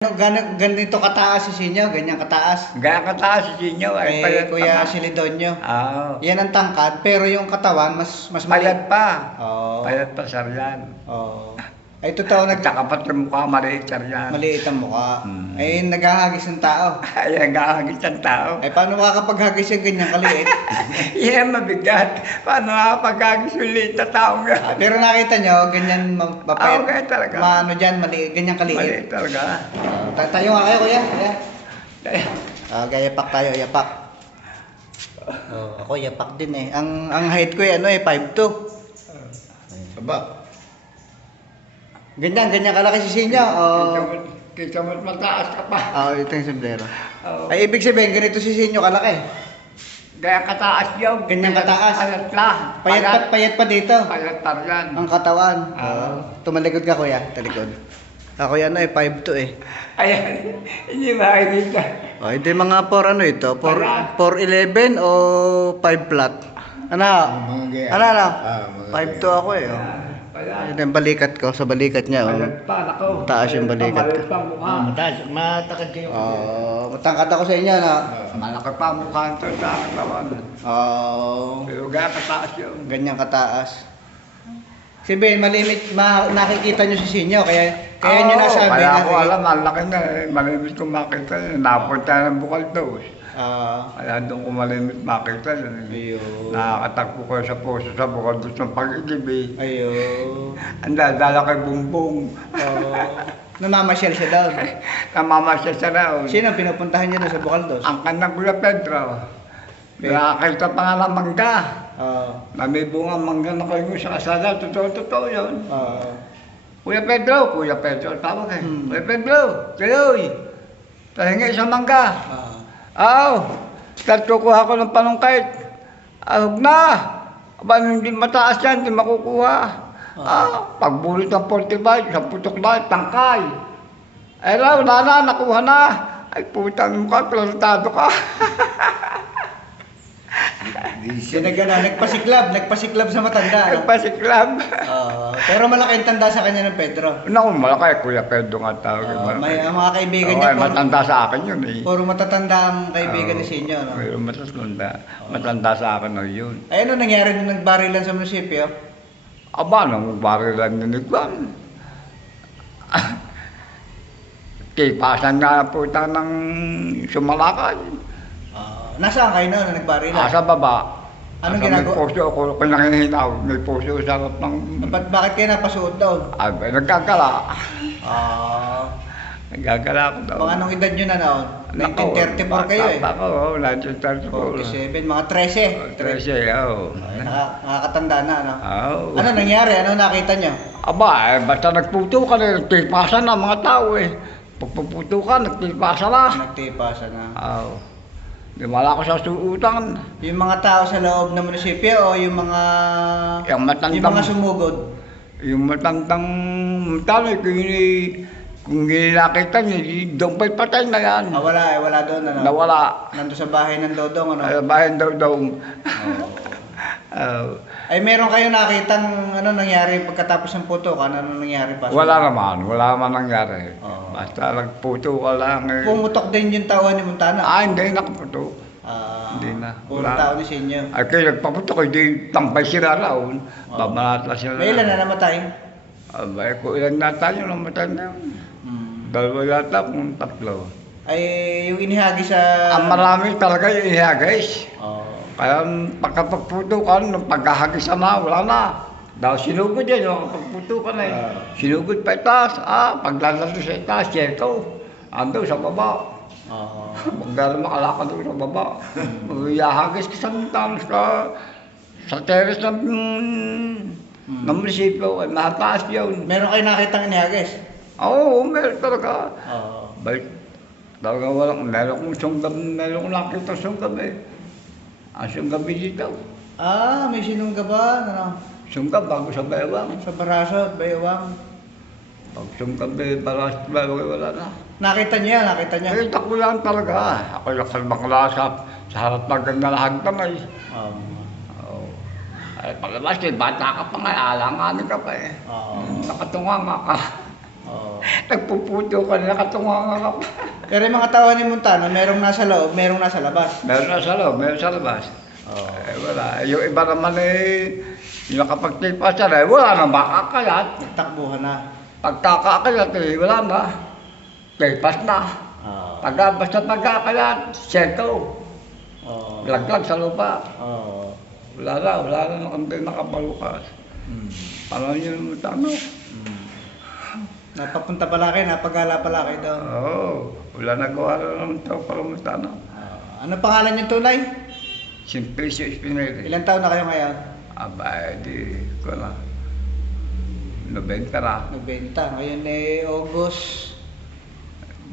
Ganito kataas si Sinyo, ganyan kataas. Gaya kataas si Sinyo ay Kay payat Kuya pa. Silidonyo. Oo. Yan ang tangkad, pero yung katawan mas maliit. Payat pa. Oo. Payat pa saryan. Oo. Ay totoo, At saka pat yung mukha maliit saryan. maliit ang mukha. Hmm. Ay naghahagis ng tao. Ay, ang gahagis ng tao. Ay paano makakapaghagis yung ganyan kaliit? Yan, mabigat. Paano makapagagis ulit na taong Ah, yan? pero nakita nyo, ganyan mapapayat. Okay talaga. Maano dyan, maliit, ganyan kaliit. Maliit talaga. Tayo nga kayo, kuya. Kuya. Yapak tayo, yapak. Ako yapak din eh. Ang height ko eh, 5'2". Aba. Ganyan kalaki si Sinyo. Kita mo't mataas ka pa. Ito yung sombrero. Oo. Ay, ibig sabihin, ganito si Sinyo kalaki. Gaya kataas yun. Ganyan kataas. Payat lang. Payat pa dito. Payat taryan. Ang katawan. Oo. Tumalikod ka, kuya. Talikod. Ako yan 5'2" eh. Ayan. Hindi makikita. Ito yung mga 4 ano ito? 4'11" o 5 flat? Ano? Ano? 5'2" ako eh. Payat. Ito yung balikat ko. Sa balikat niya. Payat pa, nako. Taas yung balikat ko. Payat pa mukha. Matakad kayo. Matangkad ako sa inyo, no? Malaki pa mukha ito sa katawan. Pero gaya kataas yun. Ganyan kataas. Si Ben, nakikita nyo si Sinyo, kaya nyo nasabi Kaya na... ako alam, malaki na eh. Malimit kong makita yun. Napunta ng bukal to. Kaya doon ko malimit makita yun. Ayun. Nakakatakbo ko sa puso sa bukal doon sa pag-ibig eh. Ayun. Ang dala kay Bumbong. Namamasyal siya daw. Namamasya siya raw. Sino ang pinupuntahan niya doon sa Bucaldos? Ang kanang Kuya Pedro. Nakakita pa nga ng mangga. Na may bunga mangga na kayo sa kasada. Totoo yun. Kuya Pedro, tawag eh. Kuya Pedro, kayo'y. Tahingi sa mangga. Start kukuha ko ng panungkait. Huwag na. Aba, hindi mataas yan, hindi makukuha. Pagbulot ng 45, sa putok na, tangkay. Ay raw, nakuha na. Ay putang mukha, plantado ka. Nagpasiklab sa matanda. No? Nagpasiklab. Pero malaki ang tanda sa kanya ng Pedro. Naku, malaki, Kuya Pedro nga tawag. May ang mga kaibigan Oo, niya. matanda sa akin yun eh. Puro matatanda ang kaibigan ni Sinyo. No? Pero matanda sa akin na yun. Ay, ano nangyari nung nagbarilan sa munisipyo? Aba, nung barilan ninigwan. Kipasan nga po ng sumalakay. Nasaan kayo na nagbarilan? Sa baba. Anong May ginagawa? puso ako, kung nanginghinaw, may puso sa harap ng... Bakit kayo napasuot doon? Nagkagala. Nagkagala ako daw. Mga anong edad nyo na noon? 1934 kayo eh. Ako, 1934. 47, mga 13. 13, oo. Nakakatanda na, ano? Oo. Ano nangyari? Ano nakita nyo? Aba, basta nagputo ka na, nagtipasan na mga tao eh. Pagpuputo ka, nagtipasan na. Nagtipasa na. Oo. Di wala ko sa suutan. Yung mga tao sa loob ng munisipyo o yung mga... Yung matandang... Yung mga sumugod? Yung matandang tao, kung nakita niyo, doon pa'y patay na yan. Wala doon, ano? Nawala. Nandun sa bahay ng Dodong, ano? Ay, bayan daw. Ay, meron kayo nakitang ano nangyari pagkatapos ng putukan? Ano nangyari pa? Wala naman nangyari. Oo. Basta nagputo ka lang eh. Pumutok din yung tao ni Montana? Hindi nakaputo. Hindi na. Puro Wala. tao ni Sinyo. Ay, kaya nagpaputo ko, hindi tambay sila raw. Babanat sila. May ilan na namatay? Abay, kung ilan na tayo, namatay na yun. Dalawa yata, kung tatlo. Ay, yung inihagi sa... Ang marami talaga yung ihagis. Kaya pagkapagputo ka, nung pagkahagis na, wala na. Daw sinugod yan, yung pagputo ka na eh. Sinugod pa itaas, paglalaro sa itaas, siyento. Ando sa baba. Magdala makalakad doon sa baba. Ihagis ka sa terrace ng munisipyo, mataas yun. Meron kayo nakitang inihagis? Oo, meron talaga. Balik, talaga meron kong sunggab, meron kong nakita sunggab eh. Ang sunggab dito. May sinungga ba? Ano? Sunggab bago sa Baywang. Sa Barasot, Baywang. Pag sunggab eh, Baywang wala na. Nakita niya? Nakita ko lang talaga. Ako yung kalbang sa harap ng gandalahag tamay. Ay, palabas eh, bata ka pa nga, alanganin ka pa eh. Nakatunga nga ka. Nagpuputo ka na katunganga ka pa. Pero yung mga tawa ni Montano, merong nasa loob, merong nasa labas. Meron na sa loob, meron sa labas. Oo. Wala. Yung iba naman yung nakapagtipa siya wala na makakayat. Takbuhan na. Pagkakakayat wala na. Tipas na. Oo. Basta pagkakayat, seko. Oo. Laglag sa lupa. Oo. Wala na nakabalukas. Paano yun yung Montano? Napapunta pala kayo, napagala pala kayo doon. Oo, wala nagawa na naman ito para Montano. Ano pangalan niyo tunay? Simplicio Espinel. Ilang taon na kayo ngayon? Aba, di ko na. 90 na. 90. Ngayon August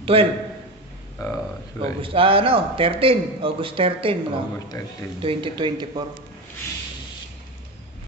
12. August 13. August 13. August 13. 2024.